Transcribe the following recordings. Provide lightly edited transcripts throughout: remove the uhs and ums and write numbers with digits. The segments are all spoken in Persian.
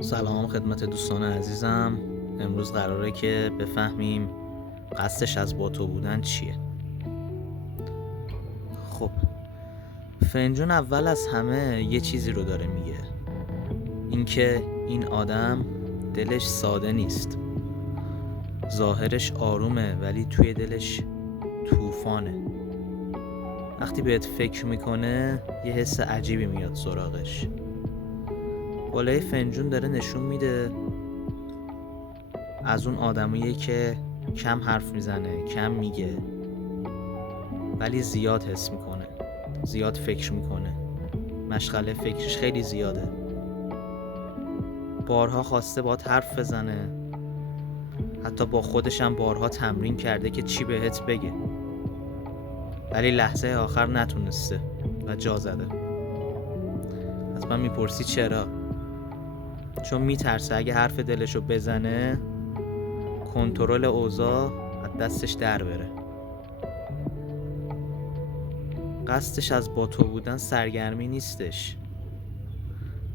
سلام خدمت دوستان عزیزم. امروز قراره که بفهمیم قصدش از با تو بودن چیه. خب، فنجون اول از همه یه چیزی رو داره میگه، اینکه این آدم دلش ساده نیست. ظاهرش آرومه ولی توی دلش طوفانه. وقتی بهت فکر میکنه یه حس عجیبی میاد سراغش. بالای فنجون داره نشون میده از اون آدمیه که کم حرف میزنه، کم میگه، ولی زیاد حس میکنه، زیاد فکر میکنه، مشغله فکرش خیلی زیاده. بارها خواسته باهات حرف بزنه، حتی با خودش هم بارها تمرین کرده که چی بهت بگه، ولی لحظه آخر نتونسته و جا زده. از من میپرسی چرا؟ چون میترسه اگه حرف دلشو بزنه کنترل اوضاع از دستش در بره. قصدش از با تو بودن سرگرمی نیستش.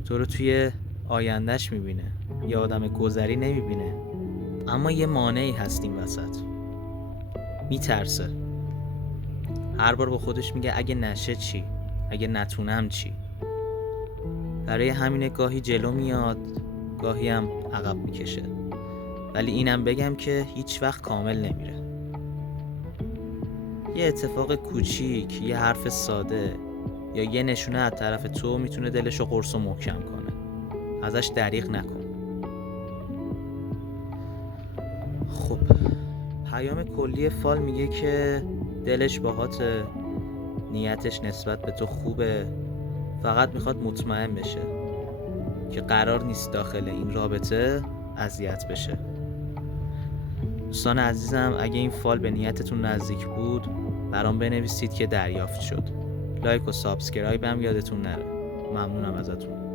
تو رو توی آیندهش میبینه، یه آدم گذری نمیبینه. اما یه مانعی هست این وسط. میترسه. هر بار با خودش میگه اگه نشه چی؟ اگه نتونم چی؟ برای همینه گاهی جلو میاد، گاهی هم عقب میکشه. ولی اینم بگم که هیچ وقت کامل نمیره. یه اتفاق کوچیک، یه حرف ساده یا یه نشونه از طرف تو میتونه دلشو قرص و محکم کنه. ازش دریغ نکن. خب، پیام کلی فال میگه که دلش باهاته، نیتش نسبت به تو خوبه، فقط میخواد مطمئن بشه که قرار نیست داخل این رابطه اذیت بشه. دوستان عزیزم، اگه این فال به نیتتون نزدیک بود برام بنویسید که دریافت شد. لایک و سابسکرایب هم یادتون نره. ممنونم ازتون.